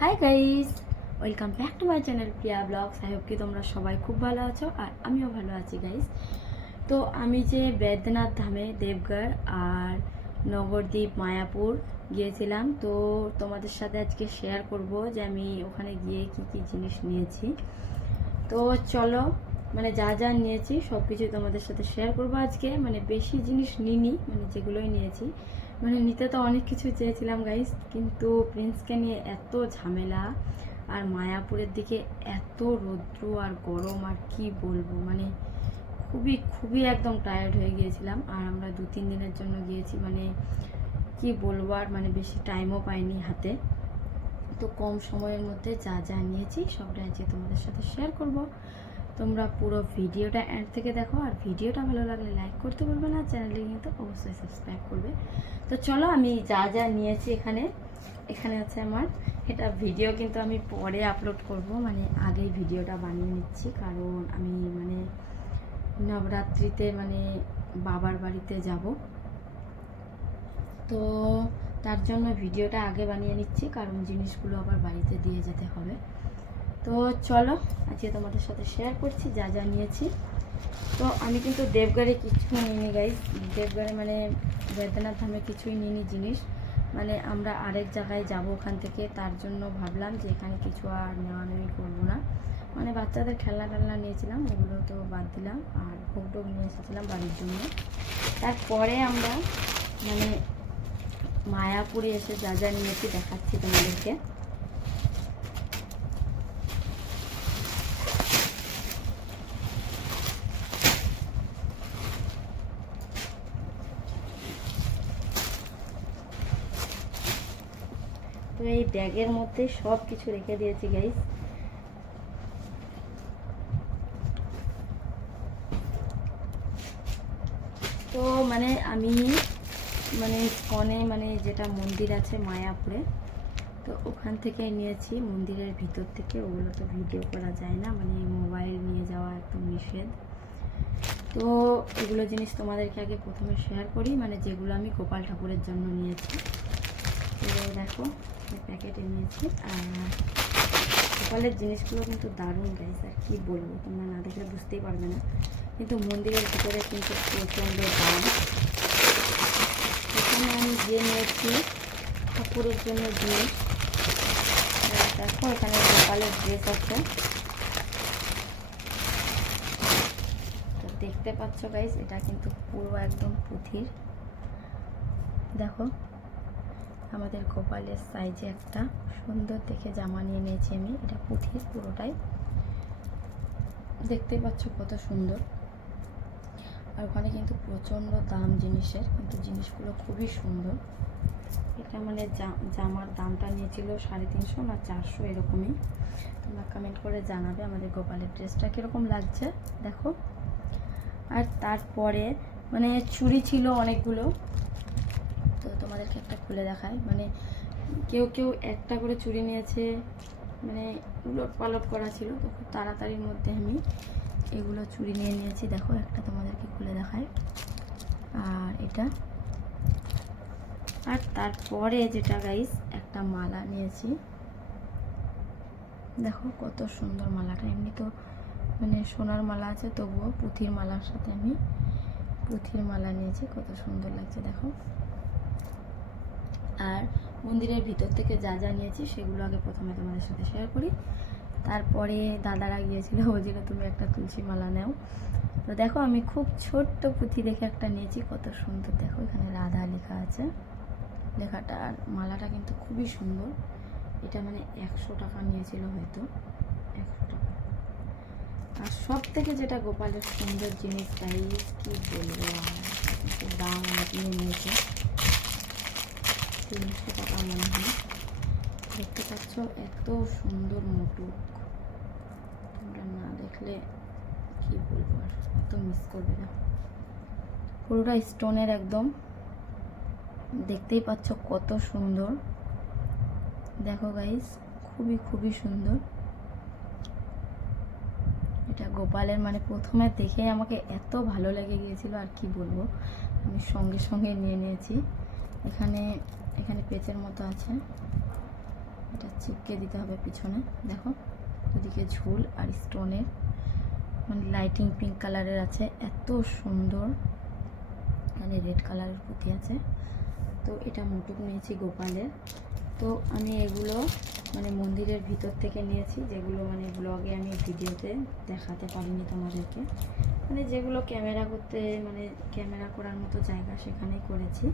High guys, welcome back to my channel Priya blogs. I hope কি তোমরা সবাই খুব ভালো আছো আর আমিও ভালো আছি গাইস। তো আমি যে বৈদ্যনাথ ধামে দেবগড় আর নবদ্বীপ মায়াপুর গিয়েছিলাম, তো তোমাদের সাথে আজকে শেয়ার করব যে আমি ওখানে গিয়ে কি কি জিনিস নিয়েছি। তো চলো, যা যা নিয়েছি সব কিছুই তোমাদের সাথে শেয়ার করবো আজকে। বেশি জিনিস নিইনি, যেগুলোই নিয়েছি। নিতে তো অনেক কিছু চেয়েছিলাম গাইস, কিন্তু প্রিন্সকে নিয়ে এত ঝামেলা আর মায়াপুরের দিকে এত রৌদ্র আর গরম আর কি বলবো, খুবই খুবই একদম টায়ার্ড হয়ে গিয়েছিলাম। আর আমরা 2-3 দিনের জন্য গিয়েছি, কি বলবো আর বেশি টাইমও পাইনি হাতে। তো কম সময়ের মধ্যে যা যা নিয়েছি সবটাই আজকে তোমাদের সাথে শেয়ার করব। তোমরা পুরো ভিডিওটা এন্ড থেকে দেখো, আর ভিডিওটা ভালো লাগলে লাইক করতে বলবে না, চ্যানেলটি কিন্তু অবশ্যই সাবস্ক্রাইব করবে। তো চলো, আমি যা যা নিয়েছি এখানে আছে আমার। এটা ভিডিও কিন্তু আমি পরে আপলোড করব, আগেই ভিডিওটা বানিয়ে নিচ্ছি, কারণ আমি নবরাত্রিতে বাবার বাড়িতে যাব, তো তার জন্য ভিডিওটা আগে বানিয়ে নিচ্ছি, কারণ জিনিসগুলো আবার বাড়িতে দিয়ে যেতে হবে। তো চলো, আজকে তোমাদের সাথে শেয়ার করছি যা যা নিয়েছি। তো আমি কিন্তু দেবগড়ে কিছু নিইনি গাইস, দেবগড়ে বৈদ্যনাথ ধামে কিছুই নিইনি জিনিস। আমরা আরেক জায়গায় যাব ওখান থেকে, তার জন্য ভাবলাম যে এখানে কিছু আর নেওয়া নেওয়ি করবো না। বাচ্চাদের খেলনা নিয়েছিলাম, ওগুলো তো বাদ দিলাম, আর ভোগ টোগ নিয়ে এসেছিলাম বাড়ির জন্য। তারপরে আমরা মায়াপুরে এসে যা যা নিয়েছি দেখাচ্ছি তোমাদেরকে। তো এই ব্যাগের মধ্যে সব কিছু রেখে দিয়েছি গাইস। তো আমি ইস্কনে যেটা মন্দির আছে মায়াপুরে, তো ওখান থেকে নিয়েছি, মন্দিরের ভিতর থেকে। ওগুলো তো ভিডিও করা যায় না, মোবাইল নিয়ে যাওয়া একদম নিষেধ। তো এগুলো জিনিস তোমাদেরকে আগে প্রথমে শেয়ার করি, যেগুলো আমি গোপাল ঠাকুরের জন্য নিয়েছি। তো দেখো, প্যাকেটে নিয়েছি। আর গোপালের জিনিসগুলো কিন্তু দারুণ গাইস, আর কি বলবো, তোমরা না দেখলে বুঝতেই পারবে না। কিন্তু মন্দিরের ভিতরে কিন্তু প্রচণ্ড দাম। এখানে আমি গিয়ে নিয়েছি ঠাকুরের জন্য জিনিস। দেখো, এখানে গোপালের ড্রেস আছে, তো দেখতে পাচ্ছ গাইস, এটা কিন্তু পুরো একদম পুঁথির। দেখো, আমাদের গোপালের সাইজে একটা সুন্দর দেখে জামা নিয়ে নিয়েছি আমি, এটা পুঁথির পুরোটাই। দেখতেই পাচ্ছ কত সুন্দর। আর ওখানে কিন্তু প্রচণ্ড দাম জিনিসের, কিন্তু জিনিসগুলো খুবই সুন্দর। এটা জামার দামটা নিয়েছিল 350 না 400 এরকমই। তোমরা কমেন্ট করে জানাবে আমাদের গোপালের ড্রেসটা কীরকম লাগছে। দেখো, আর তারপরে চুড়ি ছিল অনেকগুলো, তো তোমাদেরকে একটা খুলে দেখায়। কেউ কেউ একটা করে চুড়ি নিয়েছে, উলট পালট করা ছিল, তো খুব তাড়াতাড়ির মধ্যে আমি এগুলো চুড়ি নিয়ে নিয়েছি। দেখো, একটা তোমাদেরকে খুলে দেখায়, আর এটা। আর তারপরে যেটা গাইস, একটা মালা নিয়েছি। দেখো কত সুন্দর মালাটা। এমনি তো সোনার মালা আছে, তবুও পুঁথির মালার সাথে আমি পুঁথির মালা নিয়েছি, কত সুন্দর লাগছে দেখো। আর মন্দিরের ভিতর থেকে যা যা নিয়েছি সেগুলো আগে প্রথমে তোমাদের সাথে শেয়ার করি। তারপরে দাদারা গিয়েছিল, বলছিল তুমি একটা তুলসী মালা নাও। তো দেখো, আমি খুব ছোট্ট পুঁথি দেখে একটা নিয়েছি, কত সুন্দর। দেখো, এখানে রাধা লেখা আছে, লেখাটা। আর মালাটা কিন্তু খুবই সুন্দর। এটা 100 টাকা নিয়েছিল হয়তো, 100 টাকা। আর সব থেকে যেটা গোপালের সুন্দর জিনিস গাইস, কি বলবো, আর দাম অনেক নিয়েছে, 300 টাকা মনে হয়। দেখতে পাচ্ছ এত সুন্দর মুটুক, তোমরা না দেখলে কি বলবো, আর এত মিস করবে না। পুরোটা স্টোনের একদম, দেখতেই পাচ্ছ কত সুন্দর। দেখো গাইস, খুবই খুবই সুন্দর। এটা গোপালের প্রথমে দেখে আমাকে এত ভালো লেগে গিয়েছিল, আর কি বলবো, আমি সঙ্গে সঙ্গে নিয়ে নিয়েছি। এখানে পেঁচের মতো আছে, এটা চিপকে দিতে হবে পিছনে। দেখো ওদিকে ঝুল আর স্টোনের মানে লাইটিং পিঙ্ক কালারের আছে, এত সুন্দর, মানে রেড কালারের পুঁতি আছে। তো এটা মুটুক নিয়েছি গোপালের। তো আমি এগুলো মানে মন্দিরের ভিতর থেকে নিয়েছি, যেগুলো মানে ব্লগে আমি ভিডিওতে দেখাতে পারিনি তোমাদেরকে, মানে যেগুলো ক্যামেরা করতে মানে ক্যামেরা করার মতো জায়গা সেখানেই করেছি।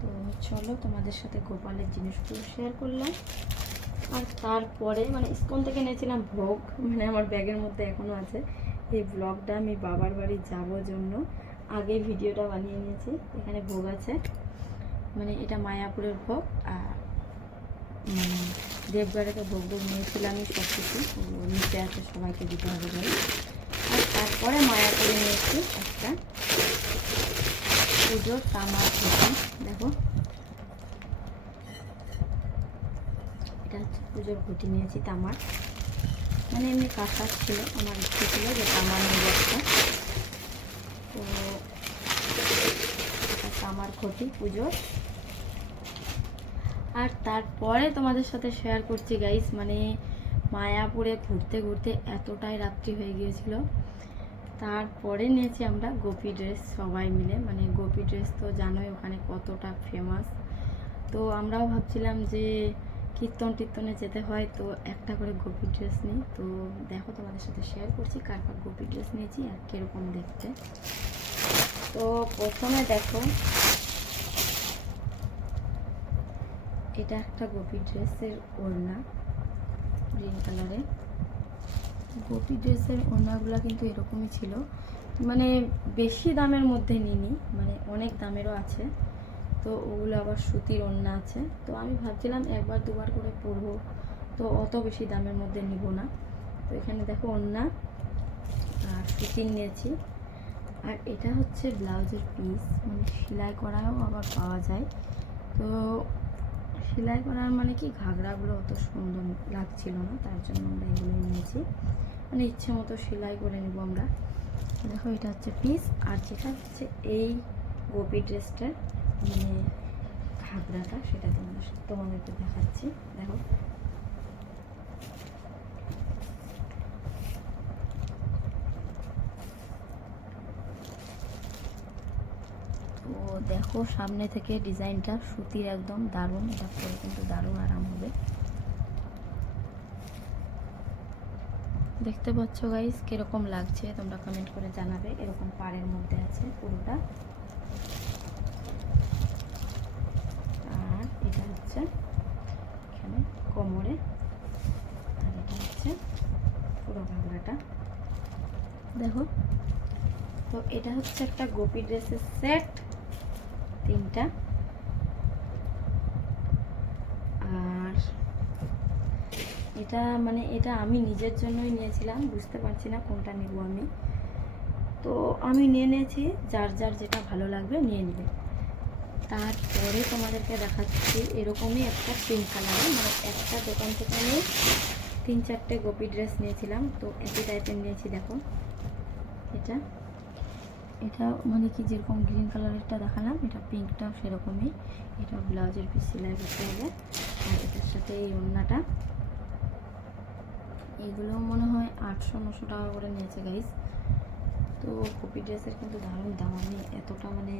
তো চলো তোমাদের সাথে গোপালের জিনিসগুলো শেয়ার করলাম। আর তারপরে মানে ইস্কন থেকে নিয়েছিলাম ভোগ, মানে আমার ব্যাগের মধ্যে এখনও আছে। এই ব্লগটা আমি বাবার বাড়ি যাবো জন্য আগে ভিডিওটা বানিয়ে নিয়েছি। এখানে ভোগ আছে, মানে এটা মায়াপুরের ভোগ। আর দেবগড়ে তো ভোগ নিয়েছিলামই, সব কিছু নিচে আছে, সবাইকে দিতে হবে বলে। আর তারপরে মায়াপুরে নিয়েছি একটা পুজোর তামার ঘটি। দেখো এটা হচ্ছে পুজোর ঘটি নিয়েছি তামার, মানে এমনি কাঁসার ছিল, আমার ইচ্ছে ছিল যে তামার নেব একটা। তো এটা তামার ঘটি পুজোর। আর তারপরে তোমাদের সাথে শেয়ার করছি গাইস, মানে মায়াপুরে ঘুরতে ঘুরতে এতটাই রাত্রি হয়ে গিয়েছিল। তারপরে নিয়েছি আমরা গোপী ড্রেস সবাই মিলে, মানে গোপী ড্রেস তো জানোই ওখানে কতটা ফেমাস। তো আমরাও ভাবছিলাম যে কীর্তন টীর্তনে যেতে হয়, তো একটা করে গোপী ড্রেস নিই। তো দেখো তোমাদের সাথে শেয়ার করছি কার কার গোপী ড্রেস নিয়েছি আর কীরকম দেখতে। তো প্রথমে দেখো এটা একটা গোপী ড্রেসের ওড়না, গ্রিন কালারে। গোপী ড্রেসের ওড়নাগুলো কিন্তু এরকমই ছিল, মানে বেশি দামের মধ্যে নিইনি, মানে অনেক দামেরও আছে। তো ওগুলো আবার সুতির ওড়না আছে। তো আমি ভাবছিলাম একবার দুবার করে পরবো, তো অত বেশি দামের মধ্যে নিব না। তো এখানে দেখো ওড়না আর সুতির নিয়েছি। আর এটা হচ্ছে ব্লাউজের পিস, মানে সেলাই করাও আবার পাওয়া যায়। তো সেলাই করার মানে কি ঘাগরাগুলো অত সুন্দর লাগছিল না, তার জন্য আমরা এগুলো নিয়েছি, মানে ইচ্ছে মতো সেলাই করে নেব আমরা। দেখো এটা হচ্ছে পিস। আর যেটা হচ্ছে এই গোপী ড্রেসটার মানে ঘাগরাটা, সেটা তোমাদেরকে দেখাচ্ছি। দেখো তো দেখো সামনে থেকে ডিজাইনটা সুতির একদম দারুণ, এটা পরে কিন্তু দারুণ আরাম হবে। দেখতে পাচ্ছ গাইস কিরকম লাগছে, তোমরা কমেন্ট করে জানাবে। এরকম পাড়ের মধ্যে আছে পুরোটা। আর এটা হচ্ছে এখানে কোমরে, আর এটা হচ্ছে পুরো ঘাগরাটা। দেখো তো এটা হচ্ছে একটা গোপী ড্রেসের সেট, তিনটা। আর এটা মানে এটা আমি নিজের জন্যই নিয়েছিলাম, বুঝতে পারছি না কোনটা নেব আমি। তো আমি নিয়ে নিয়েছি, যার যার যেটা ভালো লাগবে নিয়ে নেবে। তারপরে তোমাদেরকে দেখাচ্ছি এরকমই একটা পিঙ্ক কালারের, মানে একটা দোকান থেকে আমি 3-4টে গোপী ড্রেস নিয়েছিলাম, তো একই টাইপের নিয়েছি। দেখো এটা এটা মানে কি যেরকম গ্রিন কালারেরটা দেখালাম, এটা পিঙ্কটাও সেরকমই। এটা ব্লাউজের পিস সেলাই করতে হবে। আর এটার সাথে এই ওড়নাটা, এগুলো মনে হয় 800-900 টাকা করে নিয়েছে গাইস। তো গোপী ড্রেসের কিন্তু দারুণ দাম, আমি এতটা মানে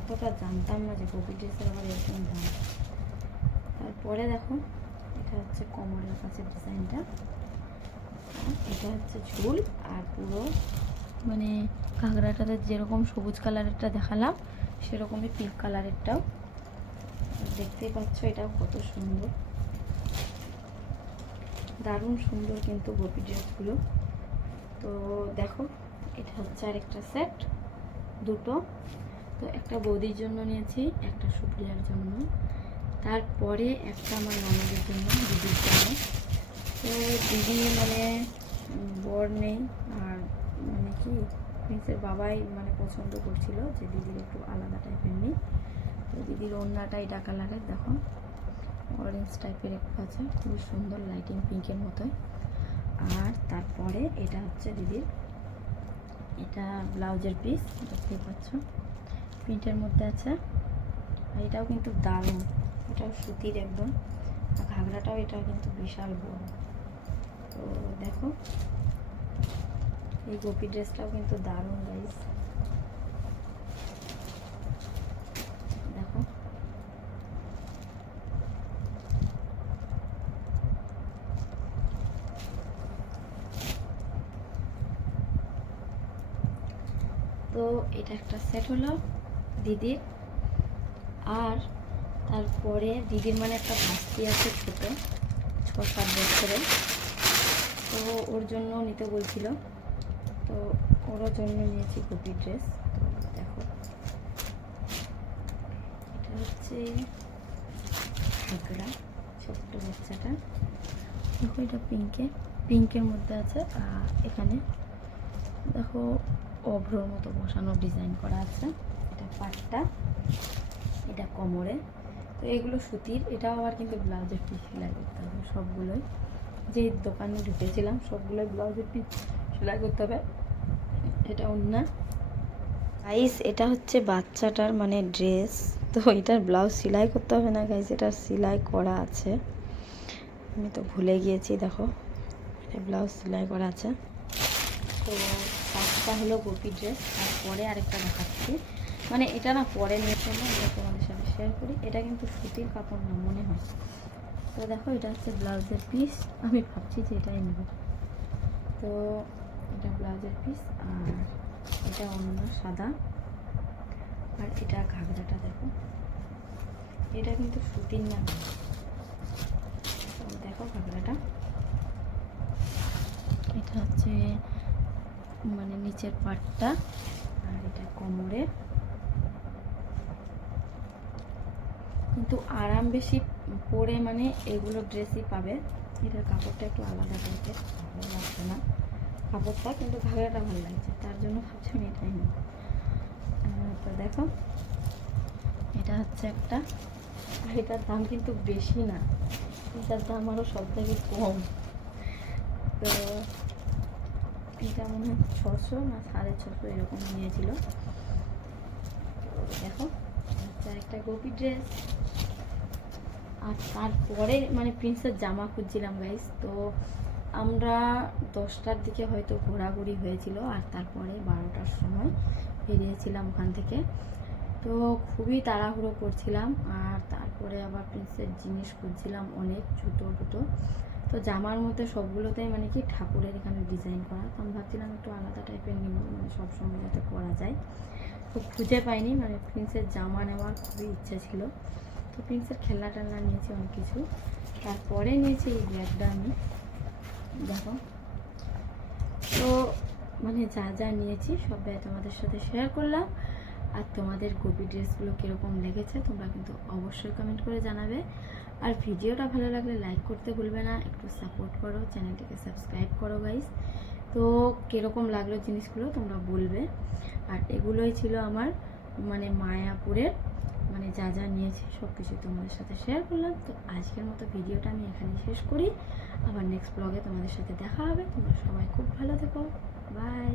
এতটা জানতাম না যে গোপী ড্রেসের আবার এরকম দাম। তারপরে দেখো এটা হচ্ছে কোমরের কাছে ডিজাইনটা, এটা হচ্ছে ঝুল। আর পুরো মানে ঘাগরাটাতে যেরকম সবুজ কালারেরটা দেখালাম সেরকমই পিঙ্ক কালারেরটাও, দেখতেই পাচ্ছ এটাও কত সুন্দর, দারুণ সুন্দর কিন্তু গোপী ড্রেসগুলো। তো দেখো এটা হচ্ছে আরেকটা সেট, দুটো। তো একটা বৌদির জন্য নিয়েছি, একটা সুপ্রিয়ার জন্য, তারপরে একটা আমার ননদের জন্য, দিদির জন্য। তো দিদি মানে বর নেই, আর মানে কি প্রিন্সের বাবাই মানে পছন্দ করছিল যে দিদির একটু আলাদা টাইপের নেই। তো দিদির ওড়নাটা এটা কালারের, দেখো অরেঞ্জ টাইপের একটু আছে, খুবই সুন্দর লাইটিং পিঙ্কের মতোই। আর তারপরে এটা হচ্ছে দিদির, এটা ব্লাউজের পিস, দেখতেই পাচ্ছ প্রিন্টের মধ্যে আছে। আর এটাও কিন্তু দারুণ, এটাও সুতির একদম, আর ঘাগরাটাও এটা কিন্তু বিশাল বড়। তো দেখো এই গোপী ড্রেসটাও কিন্তু দারুণ গাইস, দেখো। তো এটা একটা সেট হলো দিদির। আর তারপরে দিদির মানে একটা ভাস্তি আছে ছোটো, 6-7 বছরের, তো ওর জন্য নিতে বলছিল, তো ওর জন্য নিয়েছি গোপী ড্রেস। তো দেখো এটা হচ্ছে ঘাগরা, ছোট্ট বাচ্চাটা, দেখো এটা পিঙ্কের মধ্যে আছে। আর এখানে দেখো অভ্রর মতো বসানো ডিজাইন করা আছে। এটা পাটটা, এটা কোমরে। তো এগুলো সুতির। এটাও আবার কিন্তু ব্লাউজের পিস সেলাই করতে হবে সবগুলোই, যে দোকানে ঢুকেছিলাম সবগুলোই ব্লাউজের পিস সেলাই করতে হবে। এটা ওড়না গাইস, এটা হচ্ছে বাচ্চাটার মানে ড্রেস। তো এটার ব্লাউজ সেলাই করতে হবে না গাইস, এটা সেলাই করা আছে, আমি তো ভুলে গিয়েছি। দেখো এটা ব্লাউজ সেলাই করা আছে। তো পাঁচটা হলো গোপী ড্রেস। আর পরে আরেকটা দেখাচ্ছি, মানে এটা না পরে নিয়ে চলো আমরা তোমাদের সাথে শেয়ার করি। এটা কিন্তু সুতির কাপড় না মনে হয়। তো দেখো এটা হচ্ছে ব্লাউজের পিস, আমি ভাবছি যে এটাই নেব। তো এটা ব্লাউজের পিস, আর এটা অন্য সাদা, আর এটা ঘাগরাটা দেখো, এটা কিন্তু সুতির না। তো দেখো ঘাগরাটা, এটা হচ্ছে মানে নিচের পাটটা, আর এটা কোমরে। কিন্তু আরাম বেশি পরে মানে এগুলো ড্রেসই পাবে। এটার কাপড়টা একটু আলাদা টাইপের, ভালো লাগছে না কাপড়টা, কিন্তু ঘাগরাটা ভালো লাগছে, তার জন্য ভাবছি আমি এটাই নেব। তো দেখো এটা হচ্ছে একটা, আর এটার দাম কিন্তু বেশি না, এটার দাম আরও সব থেকে কম। তো এটা মনে হয় 600 না 650 এরকম নিয়েছিল। দেখো হচ্ছে একটা গোপী ড্রেস। আর তারপরে মানে প্রিন্সের জামা খুঁজছিলাম গাইস। তো আমরা 10টার দিকে হয়তো ঘোরাঘুরি হয়েছিল, আর তারপরে 12টার সময় বেরিয়েছিলাম ওখান থেকে। তো খুবই তাড়াহুড়ো করছিলাম, আর তারপরে আবার প্রিন্সের জিনিস খুঁজছিলাম অনেক, জুতো টুতো। তো জামার মধ্যে সবগুলোতেই মানে কি ঠাকুরের এখানে ডিজাইন করা, তো আমি ভাবছিলাম একটু আলাদা টাইপের নিব, মানে সবসময় যাতে পরা যায়। তো খুঁজে পাইনি, মানে প্রিন্সের জামা নেওয়ার খুবই ইচ্ছা ছিল। তো প্রিন্সের খেলনা টেলনা নিয়েছি অনেক কিছু। তারপরে নিয়েছি এই ব্যাগটা আমি, দেখো। তো মানে যা যা নিয়েছি সবাই তোমাদের সাথে শেয়ার করলাম। আর তোমাদের গোপী ড্রেসগুলো কীরকম লেগেছে তোমরা কিন্তু অবশ্যই কমেন্ট করে জানাবে। আর ভিডিওটা ভালো লাগলে লাইক করতে ভুলবে না, একটু সাপোর্ট করো, চ্যানেলটিকে সাবস্ক্রাইব করো গাইস। তো কীরকম লাগলো জিনিসগুলো তোমরা বলবে। আর এগুলোই ছিল আমার মানে মায়াপুরের মানে যা যা নিয়েছি সব কিছু তোমাদের সাথে শেয়ার করলাম। তো আজকের মতো ভিডিওটা আমি এখানেই শেষ করি, আবার নেক্সট ব্লগে তোমাদের সাথে দেখা হবে। তোমরা সবাই খুব ভালো থেকো, বাই।